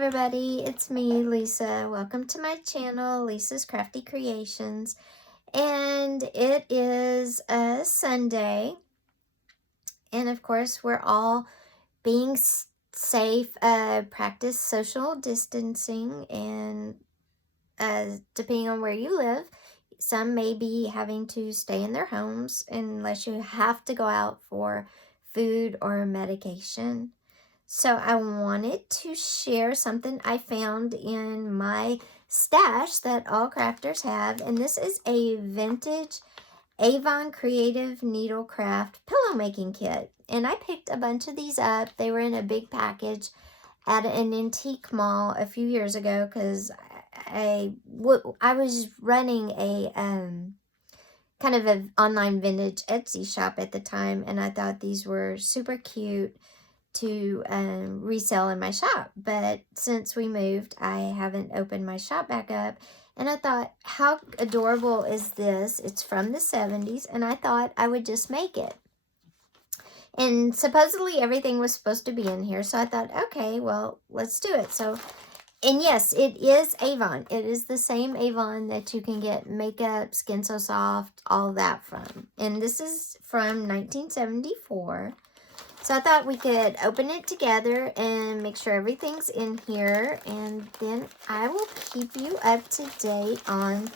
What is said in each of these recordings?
everybody, it's me, Lisa. Welcome to my channel, Lisa's Crafty Creations. And it is a Sunday. And of course, we're all being safe, practice social distancing. And depending on where you live, some may be having to stay in their homes unless you have to go out for food or medication. So I wanted to share something I found in my stash that all crafters have. And this is a vintage Avon Creative Needlecraft pillow making kit. And I picked a bunch of these up. They were in a big package at an antique mall a few years ago because I was running a kind of an online vintage Etsy shop at the time. And I thought these were super cute to resell in my shop, but since we moved, I haven't opened my shop back up, and I thought, how adorable is this? It's from the 70s, and I thought I would just make it. And supposedly everything was supposed to be in here, so I thought, okay, well, let's do it. So, and yes, it is Avon. It is the same Avon that you can get makeup, Skin So Soft, all that from. And this is from 1974. So I thought we could open it together and make sure everything's in here. And then I will keep you up to date on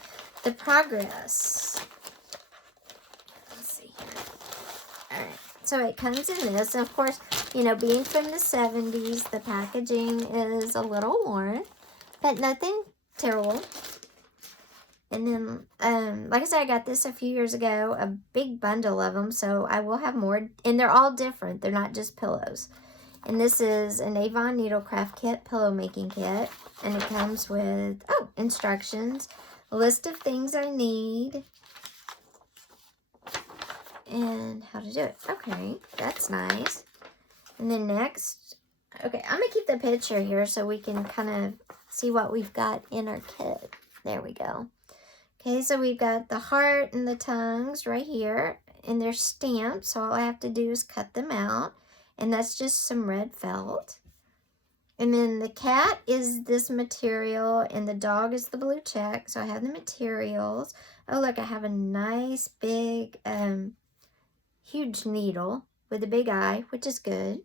the progress. Let's see here. Alright, so it comes in this. Of course, you know, being from the 70s, the packaging is a little worn, but nothing terrible. And then, like I said, I got this a few years ago, a big bundle of them, so I will have more. And they're all different. They're not just pillows. And this is an Avon Needlecraft Kit, pillow making kit. And it comes with, instructions, a list of things I need, and how to do it. Okay, that's nice. And then next, okay, I'm going to keep the picture here so we can kind of see what we've got in our kit. There we go. Okay, so we've got the heart and the tongues right here, and they're stamped, so all I have to do is cut them out, and that's just some red felt. And then the cat is this material, and the dog is the blue check, so I have the materials. Oh, look, I have a nice big, huge needle with a big eye, which is good.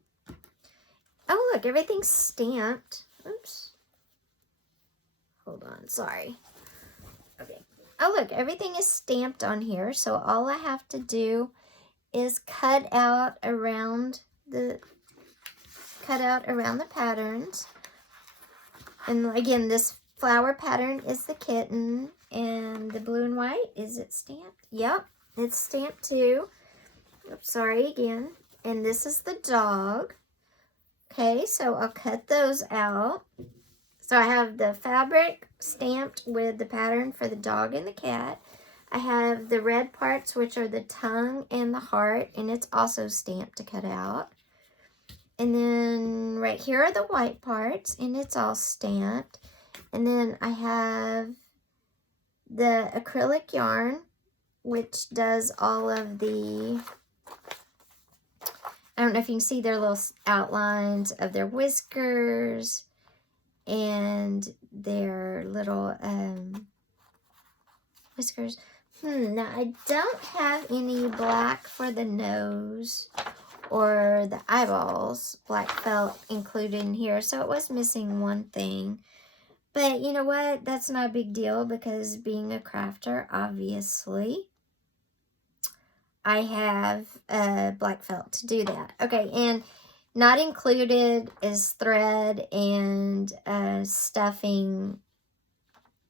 Oh, look, everything's stamped. Oops. Hold on, sorry. Okay. Oh, look, everything is stamped on here, so all I have to do is cut out around the patterns. And again, this flower pattern is the kitten, and the blue and white, is it stamped? Yep, it's stamped too. Oops, sorry again. And this is the dog. Okay, so I'll cut those out. So I have the fabric stamped with the pattern for the dog and the cat. I have the red parts, which are the tongue and the heart, and it's also stamped to cut out. And then right here are the white parts, and it's all stamped. And then I have the acrylic yarn, which does all of the, I don't know if you can see their little outlines of their whiskers and their little whiskers. Now I don't have any black for the nose or the eyeballs, black felt included in here, so it was missing one thing. But you know what? That's not a big deal because being a crafter, obviously, I have black felt to do that. Okay, and not included is thread and stuffing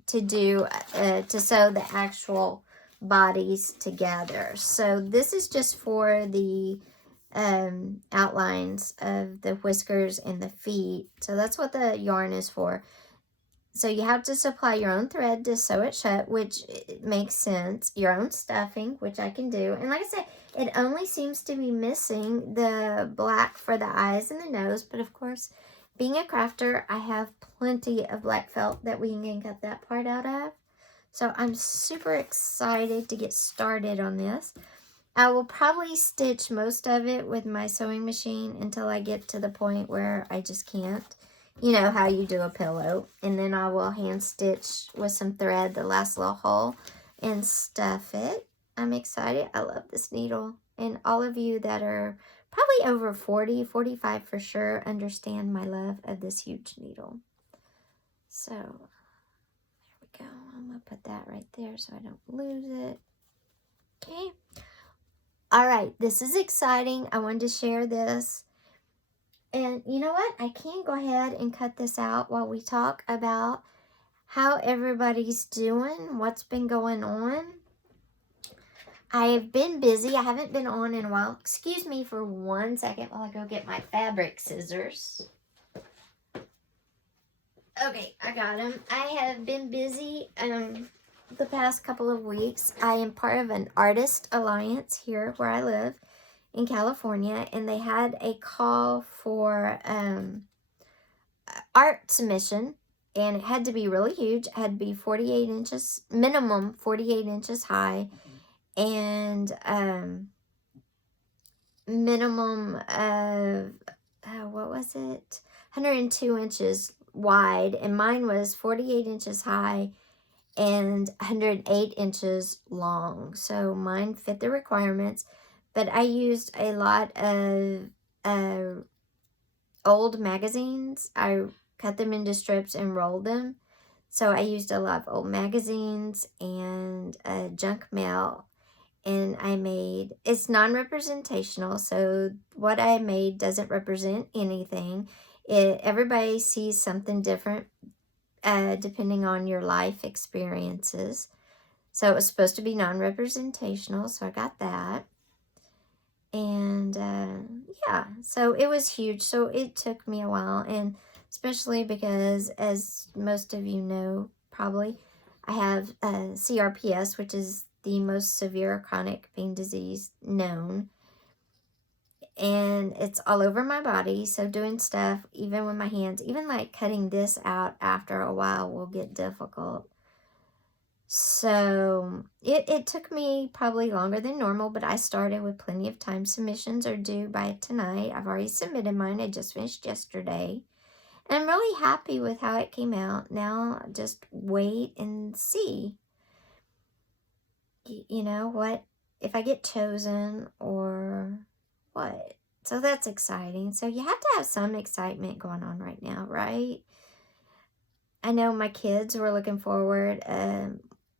to do to sew the actual bodies together. So this is just for the outlines of the whiskers and the feet. So that's what the yarn is for. So you have to supply your own thread to sew it shut, which makes sense. Your own stuffing, which I can do. And like I said, it only seems to be missing the black for the eyes and the nose. But of course, being a crafter, I have plenty of black felt that we can cut that part out of. So I'm super excited to get started on this. I will probably stitch most of it with my sewing machine until I get to the point where I just can't. You know how you do a pillow. And then I will hand stitch with some thread the last little hole and stuff it. I'm excited. I love this needle. And all of you that are probably over 40, 45 for sure, understand my love of this huge needle. So, there we go. I'm going to put that right there so I don't lose it. Okay. All right. This is exciting. I wanted to share this. And you know what? I can go ahead and cut this out while we talk about how everybody's doing, what's been going on. I have been busy. I haven't been on in a while. Excuse me for 1 second while I go get my fabric scissors. Okay, I got them. I have been busy the past couple of weeks. I am part of an artist alliance here where I live in California, and they had a call for art submission, and it had to be really huge. It had to be 48 inches, minimum 48 inches high, and minimum of, what was it? 102 inches wide, and mine was 48 inches high and 108 inches long. So mine fit the requirements, but I used a lot of old magazines. I cut them into strips and rolled them. So I used a lot of old magazines and junk mail, and I made, it's non-representational, so what I made doesn't represent anything. Everybody sees something different depending on your life experiences. So it was supposed to be non-representational, so I got that. And yeah, so it was huge. So it took me a while, and especially because, as most of you know probably, I have CRPS, which is the most severe chronic pain disease known. And it's all over my body, so doing stuff, even with my hands, even like cutting this out after a while will get difficult. So it took me probably longer than normal, but I started with plenty of time. Submissions are due by tonight. I've already submitted mine. I just finished yesterday. And I'm really happy with how it came out. Now just wait and see, you know, what, if I get chosen or what. So that's exciting. So you have to have some excitement going on right now, right? I know my kids were looking forward.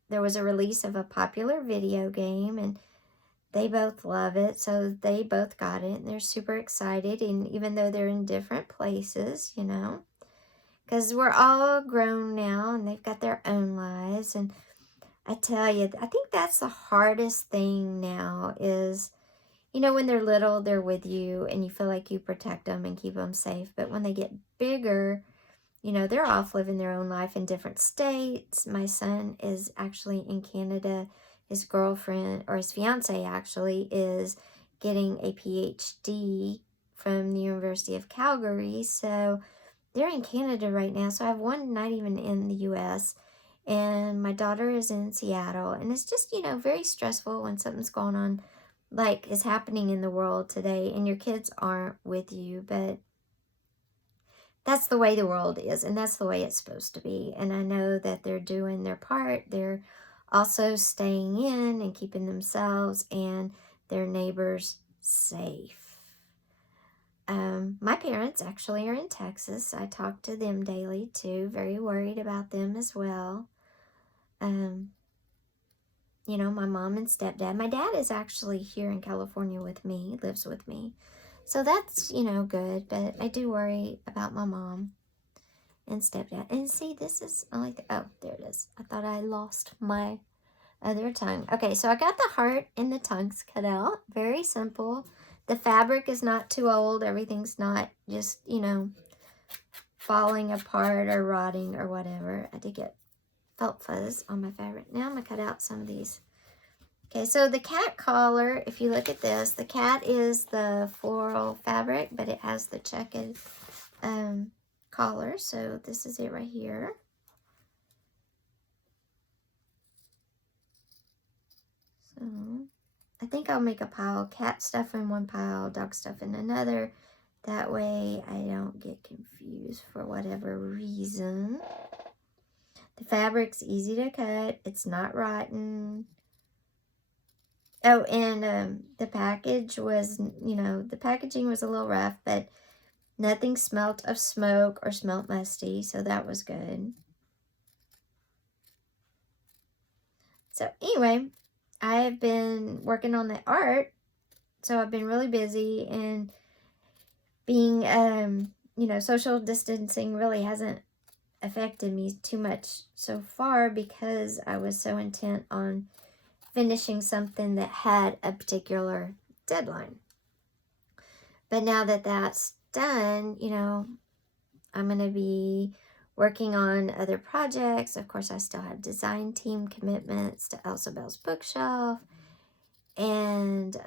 There was a release of a popular video game, and they both love it, so they both got it, and they're super excited, and even though they're in different places, you know, because we're all grown now, and they've got their own lives, and I tell you, I think that's the hardest thing now is, you know, when they're little, they're with you, and you feel like you protect them and keep them safe, but when they get bigger, you know, they're off living their own life in different states. My son is actually in Canada. His girlfriend, or his fiance actually, is getting a PhD from the University of Calgary. So they're in Canada right now. So I have one not even in the U.S. And my daughter is in Seattle. And it's just, you know, very stressful when something's going on like is happening in the world today and your kids aren't with you. But that's the way the world is, and that's the way it's supposed to be. And I know that they're doing their part. They're also staying in and keeping themselves and their neighbors safe. My parents actually are in Texas. I talk to them daily too. Very worried about them as well. You know, my mom and stepdad. My dad is actually here in California with me, lives with me. So that's, you know, good. But I do worry about my mom and stepdad. And see, this is, I like, oh, there it is. I thought I lost my other tongue. Okay, so I got the heart and the tongues cut out. Very simple. The fabric is not too old. Everything's not just, you know, falling apart or rotting or whatever. I did get felt fuzz on my fabric. Now I'm going to cut out some of these. Okay, so the cat collar, if you look at this, the cat is the floral fabric, but it has the checkered collar. So this is it right here. So I think I'll make a pile, cat stuff in one pile, dog stuff in another. That way I don't get confused for whatever reason. The fabric's easy to cut. It's not rotten. Oh, and the package was, the packaging was a little rough, but nothing smelt of smoke or smelt musty, so that was good. So anyway, I have been working on the art, so I've been really busy, and being, social distancing really hasn't affected me too much so far because I was so intent on finishing something that had a particular deadline. But now that that's done, I'm going to be working on other projects. Of course, I still have design team commitments to Elsa Bell's Bookshelf. And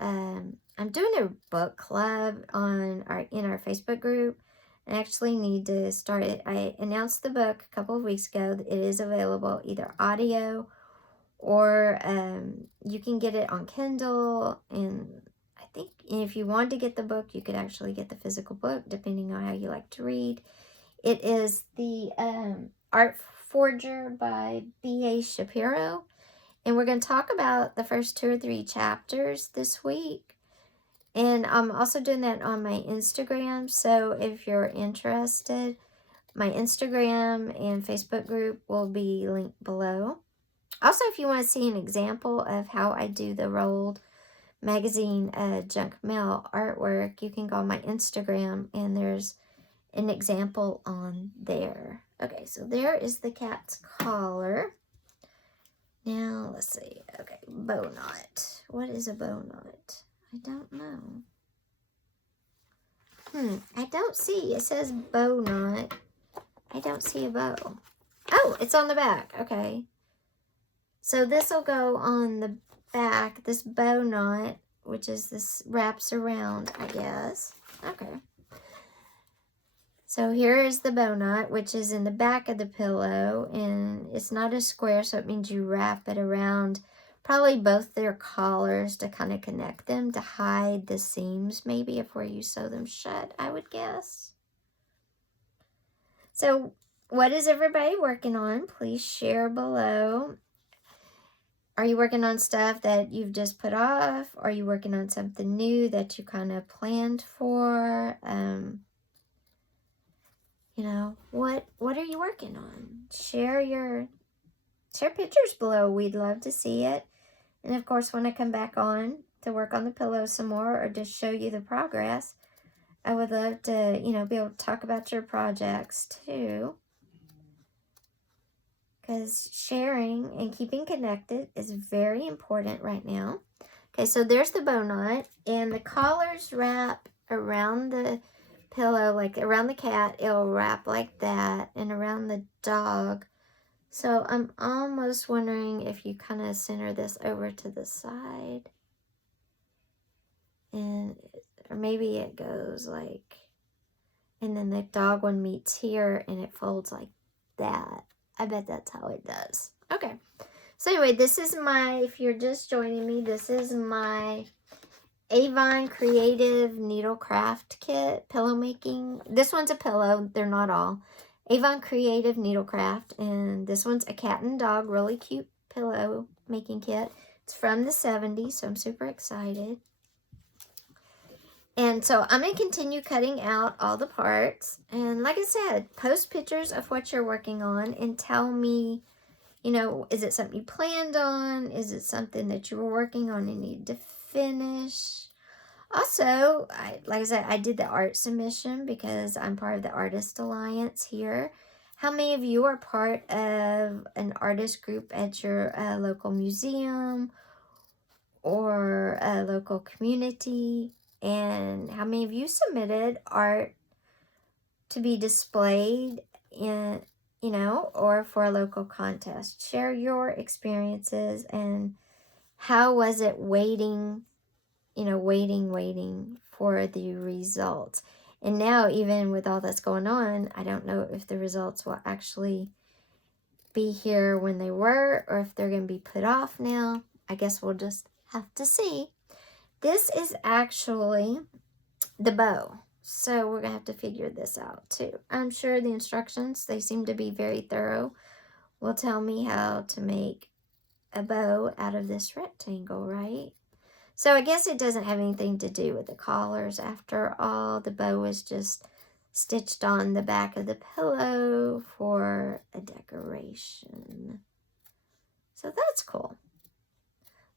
I'm doing a book club in our Facebook group. I actually need to start it. I announced the book a couple of weeks ago. It is available either audio or you can get it on Kindle. And I think if you want to get the book, you could actually get the physical book, depending on how you like to read. It is the Art Forger by B.A. Shapiro. And we're going to talk about the first 2 or 3 chapters this week. And I'm also doing that on my Instagram. So if you're interested, my Instagram and Facebook group will be linked below. Also, if you want to see an example of how I do the rolled magazine junk mail artwork, you can go on my Instagram and there's an example on there. Okay, so there is the cat's collar. Now, let's see. Okay, bow knot. What is a bow knot? I don't know. I don't see. It says bow knot. I don't see a bow. Oh, it's on the back. Okay. So this will go on the back. This bow knot, which is this wraps around, I guess. Okay. So here is the bow knot, which is in the back of the pillow, and it's not a square, so it means you wrap it around probably both their collars to kind of connect them, to hide the seams maybe of where you sew them shut, I would guess. So what is everybody working on? Please share below. Are you working on stuff that you've just put off? Are you working on something new that you kind of planned for? What are you working on? Share pictures below. We'd love to see it. And of course, when I come back on to work on the pillow some more or just show you the progress, I would love to, be able to talk about your projects too. Because sharing and keeping connected is very important right now. Okay, so there's the bow knot, and the collars wrap around the pillow, like around the cat, it'll wrap like that, and around the dog. So I'm almost wondering if you kind of center this over to the side, or maybe it goes like, and then the dog one meets here and it folds like that. I bet that's how it does. Okay. So anyway, this is if you're just joining me, this is my Avon Creative Needlecraft Kit, pillow making. This one's a pillow. They're not all. Avon Creative Needlecraft. And this one's a cat and dog, really cute pillow making kit. It's from the 70s, so I'm super excited. And so I'm going to continue cutting out all the parts. And like I said, post pictures of what you're working on and tell me, is it something you planned on? Is it something that you were working on and needed to finish? Also, like I said, I did the art submission because I'm part of the Artist Alliance here. How many of you are part of an artist group at your local museum or a local community? And how many of you submitted art to be displayed in, or for a local contest? Share your experiences and how was it waiting for the results. And now, even with all that's going on, I don't know if the results will actually be here when they were, or if they're going to be put off now. I guess we'll just have to see. This is actually the bow. So we're going to have to figure this out too. I'm sure the instructions, they seem to be very thorough, will tell me how to make a bow out of this rectangle, right? So I guess it doesn't have anything to do with the collars after all. The bow is just stitched on the back of the pillow for a decoration. So that's cool.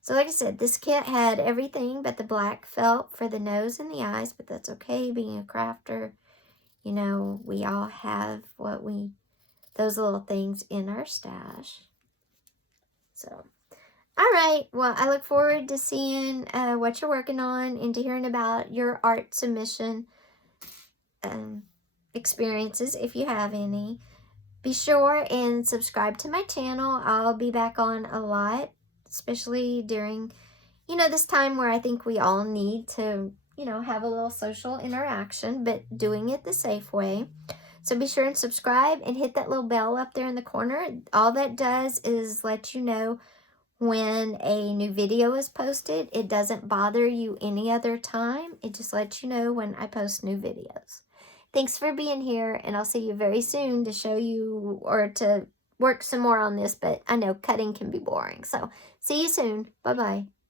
So like I said, this kit had everything but the black felt for the nose and the eyes, but that's okay. Being a crafter, you know, we all have those little things in our stash. So, all right. Well, I look forward to seeing what you're working on and to hearing about your art submission experiences, if you have any. Be sure and subscribe to my channel. I'll be back on a lot, especially during, you know, this time where I think we all need to, you know, have a little social interaction, but doing it the safe way. So be sure and subscribe and hit that little bell up there in the corner. All that does is let you know when a new video is posted. It doesn't bother you any other time. It just lets you know when I post new videos. Thanks for being here, and I'll see you very soon to show you or to work some more on this, but I know cutting can be boring. So see you soon. Bye-bye.